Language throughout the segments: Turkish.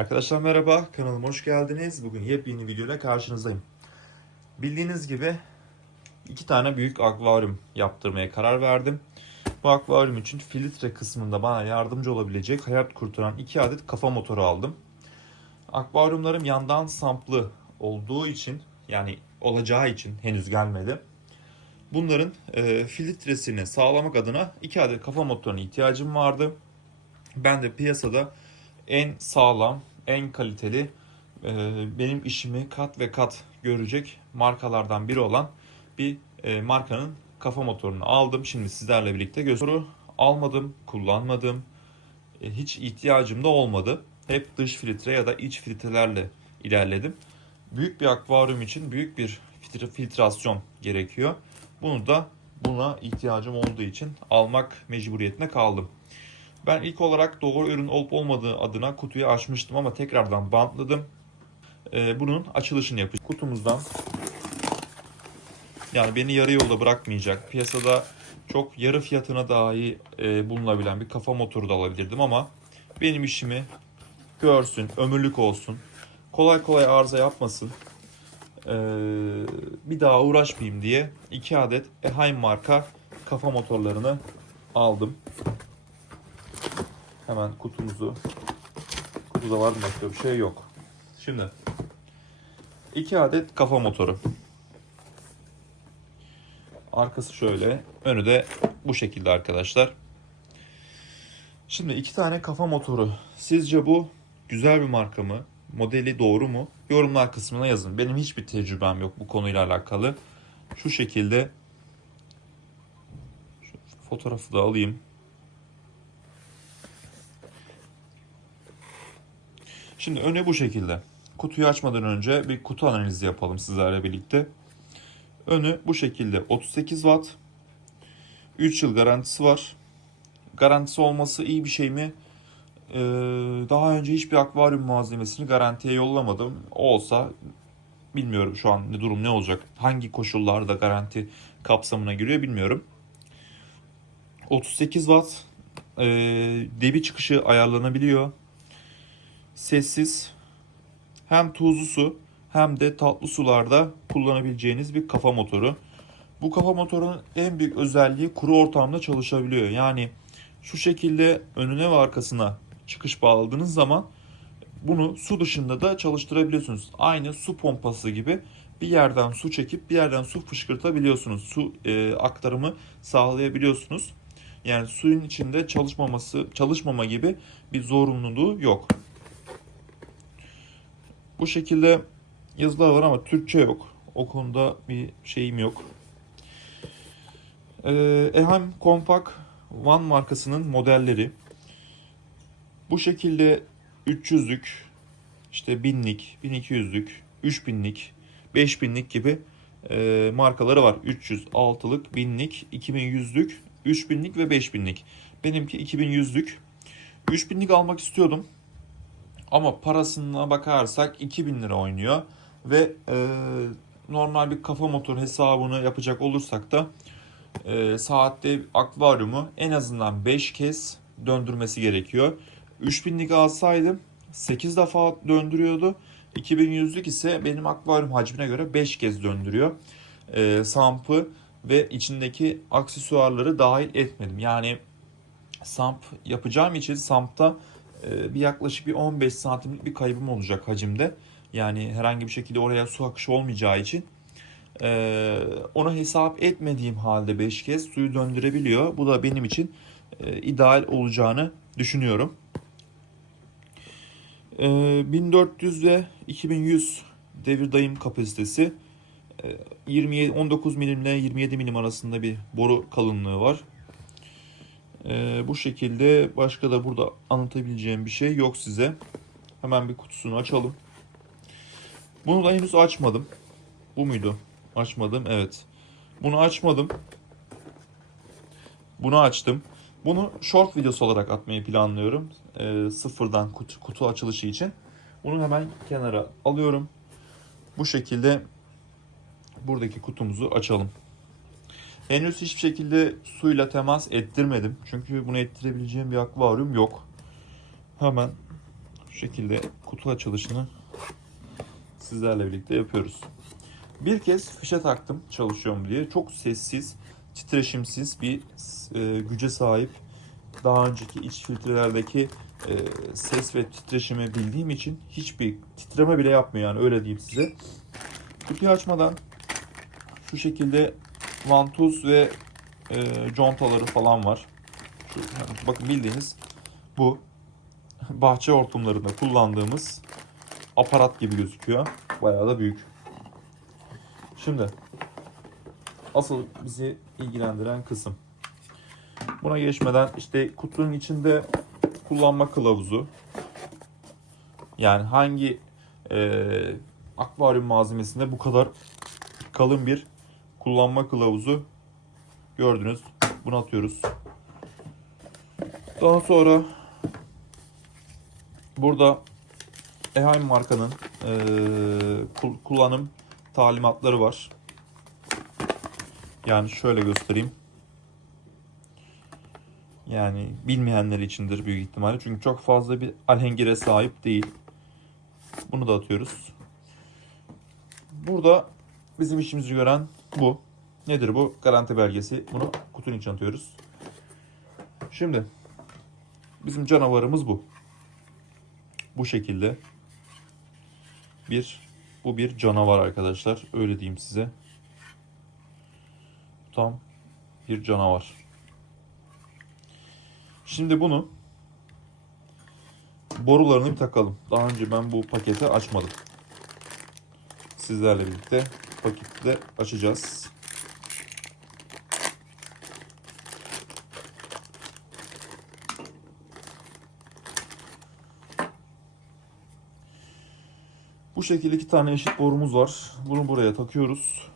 Arkadaşlar merhaba, kanalıma hoş geldiniz. Bugün yepyeni videoyla karşınızdayım. Bildiğiniz gibi iki tane büyük akvaryum yaptırmaya karar verdim. Bu akvaryum için filtre kısmında bana yardımcı olabilecek hayat kurtaran iki adet kafa motoru aldım. Akvaryumlarım yandan samplı olduğu için yani olacağı için henüz gelmedi. Bunların e, filtresini sağlamak adına iki adet kafa motoruna ihtiyacım vardı. Ben de piyasada en sağlam, en kaliteli, e, benim işimi kat ve kat görecek markalardan biri olan bir e, markanın kafa motorunu aldım. Şimdi sizlerle birlikte gösteriyorum. Almadım, kullanmadım. E, hiç ihtiyacım da olmadı. Hep dış filtre ya da iç filtrelerle ilerledim. Büyük bir akvaryum için büyük bir filtre, filtrasyon gerekiyor. Bunu da buna ihtiyacım olduğu için almak mecburiyetine kaldım. Ben ilk olarak doğru ürün olup olmadığı adına kutuyu açmıştım ama tekrardan bantladım. Ee, bunun açılışını yapacağım. Kutumuzdan yani beni yarı yolda bırakmayacak. Piyasada çok yarı fiyatına dahi e, bulunabilen bir kafa motoru da alabilirdim ama benim işimi görsün, ömürlük olsun. Kolay kolay arıza yapmasın. Ee, bir daha uğraşmayayım diye iki adet Eheim marka kafa motorlarını aldım. Hemen kutumuzu kutuda var mı başka bir şey yok. Şimdi iki adet kafa motoru. Arkası şöyle, önü de bu şekilde arkadaşlar. Şimdi iki tane kafa motoru. Sizce bu güzel bir marka mı? Modeli doğru mu? Yorumlar kısmına yazın. Benim hiçbir tecrübem yok bu konuyla alakalı. Şu şekilde şu fotoğrafı da alayım. Şimdi önü bu şekilde. Kutuyu açmadan önce bir kutu analizi yapalım sizlerle birlikte. Önü bu şekilde 38 watt. 3 yıl garantisi var. Garantisi olması iyi bir şey mi? Ee, daha önce hiçbir akvaryum malzemesini garantiye yollamadım. Olsa bilmiyorum şu an ne durum ne olacak. Hangi koşullarda garanti kapsamına giriyor bilmiyorum. 38 watt e, debi çıkışı ayarlanabiliyor sessiz hem tuzlu su hem de tatlı sularda kullanabileceğiniz bir kafa motoru. Bu kafa motorunun en büyük özelliği kuru ortamda çalışabiliyor. Yani şu şekilde önüne ve arkasına çıkış bağladığınız zaman bunu su dışında da çalıştırabiliyorsunuz. Aynı su pompası gibi bir yerden su çekip bir yerden su fışkırtabiliyorsunuz. Su e, aktarımı sağlayabiliyorsunuz. Yani suyun içinde çalışmaması, çalışmama gibi bir zorunluluğu yok. Bu şekilde yazılar var ama Türkçe yok. O konuda bir şeyim yok. Ee, Eheim Compact One markasının modelleri. Bu şekilde 300'lük, işte 1000'lik, 1200'lük, 3000'lik, 5000'lik gibi e, markaları var. 300, 6'lık, 1000'lik, 2100'lük, 3000'lik ve 5000'lik. Benimki 2100'lük. 3000'lik almak istiyordum. Ama parasına bakarsak 2000 lira oynuyor. Ve e, normal bir kafa motor hesabını yapacak olursak da e, saatte akvaryumu en azından 5 kez döndürmesi gerekiyor. 3000'lik alsaydım 8 defa döndürüyordu. 2100'lük ise benim akvaryum hacmine göre 5 kez döndürüyor. E, sampı ve içindeki aksesuarları dahil etmedim. Yani samp yapacağım için sampta bir yaklaşık bir 15 santimlik bir kaybım olacak hacimde. Yani herhangi bir şekilde oraya su akışı olmayacağı için e, onu hesap etmediğim halde 5 kez suyu döndürebiliyor. Bu da benim için e, ideal olacağını düşünüyorum. 1400 ve 2100 devir dayım kapasitesi 27 19 milim ile 27 milim arasında bir boru kalınlığı var. Ee, bu şekilde başka da burada anlatabileceğim bir şey yok size. Hemen bir kutusunu açalım. Bunu da henüz açmadım. Bu muydu? Açmadım. Evet. Bunu açmadım. Bunu açtım. Bunu short videosu olarak atmayı planlıyorum. Ee, sıfırdan kutu, kutu açılışı için. Bunu hemen kenara alıyorum. Bu şekilde buradaki kutumuzu açalım. Henüz hiçbir şekilde suyla temas ettirmedim. Çünkü bunu ettirebileceğim bir akvaryum yok. Hemen şu şekilde kutu açılışını sizlerle birlikte yapıyoruz. Bir kez fişe taktım çalışıyor mu diye. Çok sessiz, titreşimsiz bir e, güce sahip. Daha önceki iç filtrelerdeki e, ses ve titreşimi bildiğim için hiçbir titreme bile yapmıyor yani öyle diyeyim size. Kutuyu açmadan şu şekilde vantuz ve e, contaları falan var. Şu, yani bakın bildiğiniz bu bahçe hortumlarında kullandığımız aparat gibi gözüküyor. Bayağı da büyük. Şimdi asıl bizi ilgilendiren kısım. Buna geçmeden işte kutunun içinde kullanma kılavuzu. Yani hangi e, akvaryum malzemesinde bu kadar kalın bir kullanma kılavuzu gördünüz. Bunu atıyoruz. Daha sonra burada Eheim markanın e, kul- kullanım talimatları var. Yani şöyle göstereyim. Yani bilmeyenler içindir büyük ihtimalle. Çünkü çok fazla bir alhengire sahip değil. Bunu da atıyoruz. Burada bizim işimizi gören bu. Nedir bu? Garanti belgesi. Bunu kutunun içine atıyoruz. Şimdi bizim canavarımız bu. Bu şekilde bir bu bir canavar arkadaşlar. Öyle diyeyim size. Tam bir canavar. Şimdi bunu borularını bir takalım. Daha önce ben bu paketi açmadım. Sizlerle birlikte paketi de açacağız. Bu şekilde iki tane eşit borumuz var. Bunu buraya takıyoruz.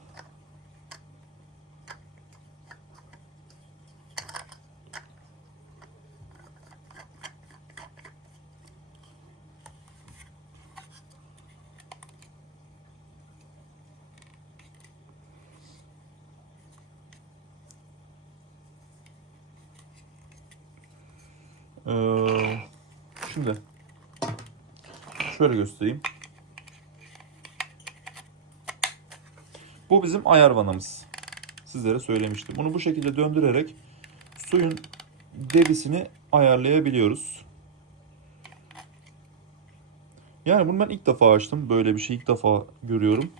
Ee, şimdi şöyle göstereyim. Bu bizim ayar vanamız. Sizlere söylemiştim. Bunu bu şekilde döndürerek suyun debisini ayarlayabiliyoruz. Yani bunu ben ilk defa açtım. Böyle bir şey ilk defa görüyorum.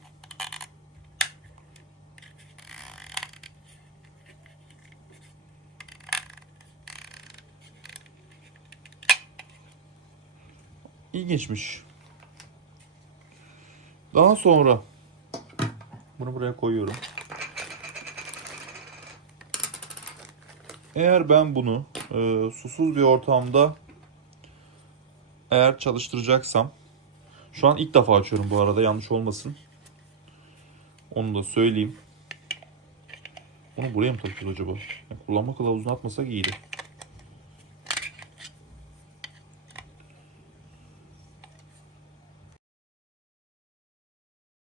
İlginçmiş. Daha sonra bunu buraya koyuyorum. Eğer ben bunu e, susuz bir ortamda eğer çalıştıracaksam şu an ilk defa açıyorum bu arada yanlış olmasın. Onu da söyleyeyim. Onu buraya mı takıyoruz acaba? Ya, kullanma kılavuzunu atmasak iyiydi.